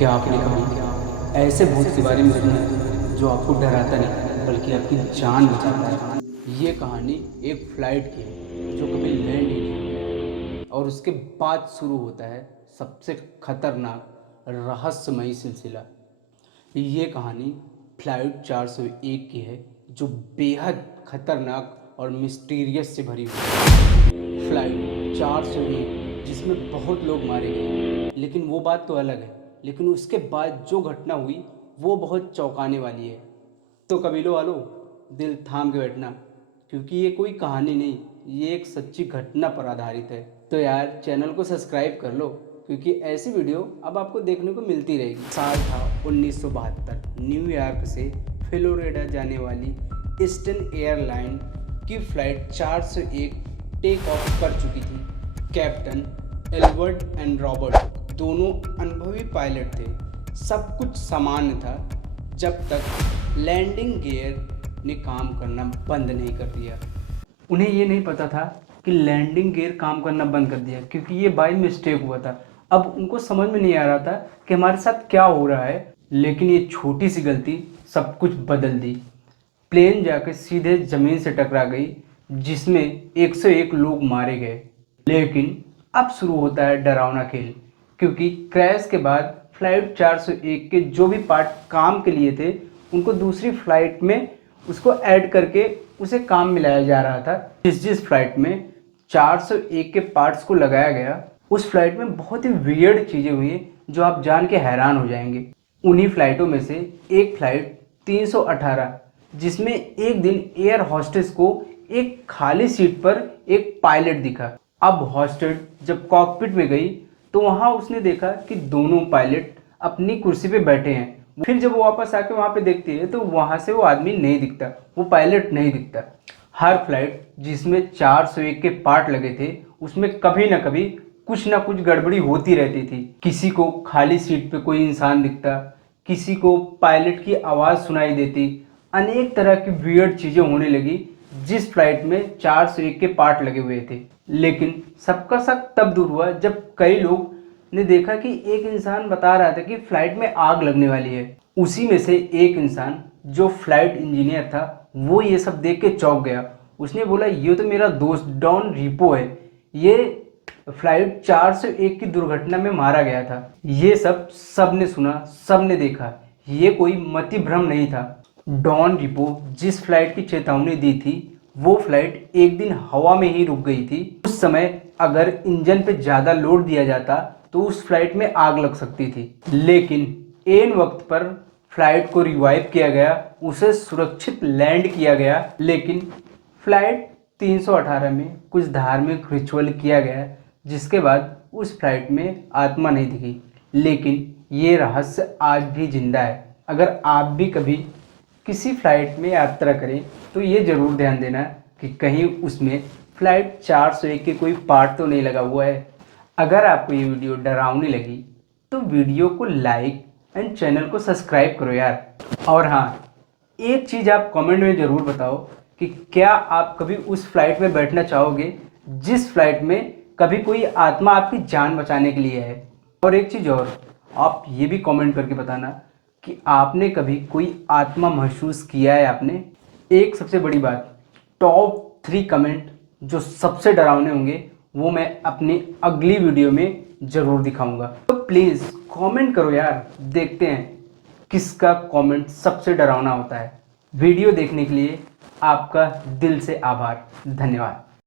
क्या आपने कभी ऐसे भूत के बारे में सुना है जो आपको डराता नहीं बल्कि आपकी जान बचाता है? ये कहानी एक फ्लाइट की है जो कभी लैंड ही नहीं हुई और उसके बाद शुरू होता है सबसे खतरनाक रहस्यमयी सिलसिला। ये कहानी फ्लाइट 401 की है जो बेहद खतरनाक और मिस्टीरियस से भरी हुई है। फ्लाइट 401 जिसमें बहुत लोग मारे गए, लेकिन वो बात तो अलग है। लेकिन उसके बाद जो घटना हुई वो बहुत चौंकाने वाली है। तो कबीलों वालों, दिल थाम के बैठना, क्योंकि ये कोई कहानी नहीं, ये एक सच्ची घटना पर आधारित है। तो यार चैनल को सब्सक्राइब कर लो, क्योंकि ऐसी वीडियो अब आपको देखने को मिलती रहेगी। साल था 1972। न्यूयॉर्क से फ्लोरिडा जाने वाली ईस्टर्न एयरलाइन की फ़्लाइट 401 टेक ऑफ कर चुकी थी। कैप्टन एल्बर्ट एंड रॉबर्ट दोनों अनुभवी पायलट थे। सब कुछ सामान्य था जब तक लैंडिंग गियर ने काम करना बंद नहीं कर दिया। उन्हें ये नहीं पता था कि लैंडिंग गियर काम करना बंद कर दिया, क्योंकि ये बाय मिस्टेक हुआ था। अब उनको समझ में नहीं आ रहा था कि हमारे साथ क्या हो रहा है, लेकिन ये छोटी सी गलती सब कुछ बदल दी। प्लेन जाकर सीधे ज़मीन से टकरा गई, जिसमें 101 लोग मारे गए। लेकिन अब शुरू होता है डरावना खेल, क्योंकि क्रैश के बाद फ्लाइट 401 के जो भी पार्ट काम के लिए थे उनको दूसरी फ्लाइट में उसको ऐड करके उसे काम मिलाया जा रहा था। जिस फ्लाइट में 401 के पार्ट्स को लगाया गया, उस फ्लाइट में बहुत ही वियर्ड चीज़ें हुई जो आप जान के हैरान हो जाएंगे। उन्हीं फ्लाइटों में से एक फ्लाइट 318, जिसमें एक दिन एयर हॉस्टेस को एक खाली सीट पर एक पायलट दिखा। अब हॉस्टेस जब कॉकपिट में गई तो वहां उसने देखा कि दोनों पायलट अपनी कुर्सी पे बैठे हैं। फिर जब वो वापस आके वहां पे देखती है तो वहां से वो आदमी नहीं दिखता, वो पायलट नहीं दिखता। हर फ्लाइट जिसमें 401 के पार्ट लगे थे उसमें कभी ना कुछ गड़बड़ी होती रहती थी। किसी को खाली सीट पे कोई इंसान दिखता, किसी को पायलट की आवाज़ सुनाई देती। अनेक तरह की वियर्ड चीज़ें होने लगी जिस फ्लाइट में 401 के पार्ट लगे हुए थे। लेकिन सबका शक तब दूर हुआ जब कई लोग ने देखा कि एक इंसान बता रहा था कि फ्लाइट में आग लगने वाली है। उसी में से एक इंसान जो फ्लाइट इंजीनियर था वो ये सब देख के चौंक गया। उसने बोला, ये तो मेरा दोस्त डॉन रिपो है, ये फ्लाइट 401 की दुर्घटना में मारा गया था। ये सब सबने सुना, सबने देखा, ये कोई मति भ्रम नहीं था। डॉन रिपो जिस फ्लाइट की चेतावनी दी थी वो फ्लाइट एक दिन हवा में ही रुक गई थी। उस समय अगर इंजन पे ज़्यादा लोड दिया जाता तो उस फ्लाइट में आग लग सकती थी। लेकिन एन वक्त पर फ्लाइट को रिवाइव किया गया, उसे सुरक्षित लैंड किया गया। लेकिन फ्लाइट 318 में कुछ धार्मिक रिचुअल किया गया, जिसके बाद उस फ्लाइट में आत्मा नहीं दिखी। लेकिन ये रहस्य आज भी जिंदा है। अगर आप भी कभी किसी फ्लाइट में यात्रा करें तो ये ज़रूर ध्यान देना कि कहीं उसमें फ्लाइट 401 के कोई पार्ट तो नहीं लगा हुआ है। अगर आपको ये वीडियो डरावनी लगी तो वीडियो को लाइक एंड चैनल को सब्सक्राइब करो यार। और हाँ, एक चीज़ आप कमेंट में ज़रूर बताओ कि क्या आप कभी उस फ्लाइट में बैठना चाहोगे जिस फ्लाइट में कभी कोई आत्मा आपकी जान बचाने के लिए है। और एक चीज़ और, आप ये भी कमेंट करके बताना कि आपने कभी कोई आत्मा महसूस किया है आपने। एक सबसे बड़ी बात, टॉप 3 कमेंट जो सबसे डरावने होंगे वो मैं अपनी अगली वीडियो में ज़रूर दिखाऊंगा। तो प्लीज़ कमेंट करो यार, देखते हैं किसका कमेंट सबसे डरावना होता है। वीडियो देखने के लिए आपका दिल से आभार, धन्यवाद।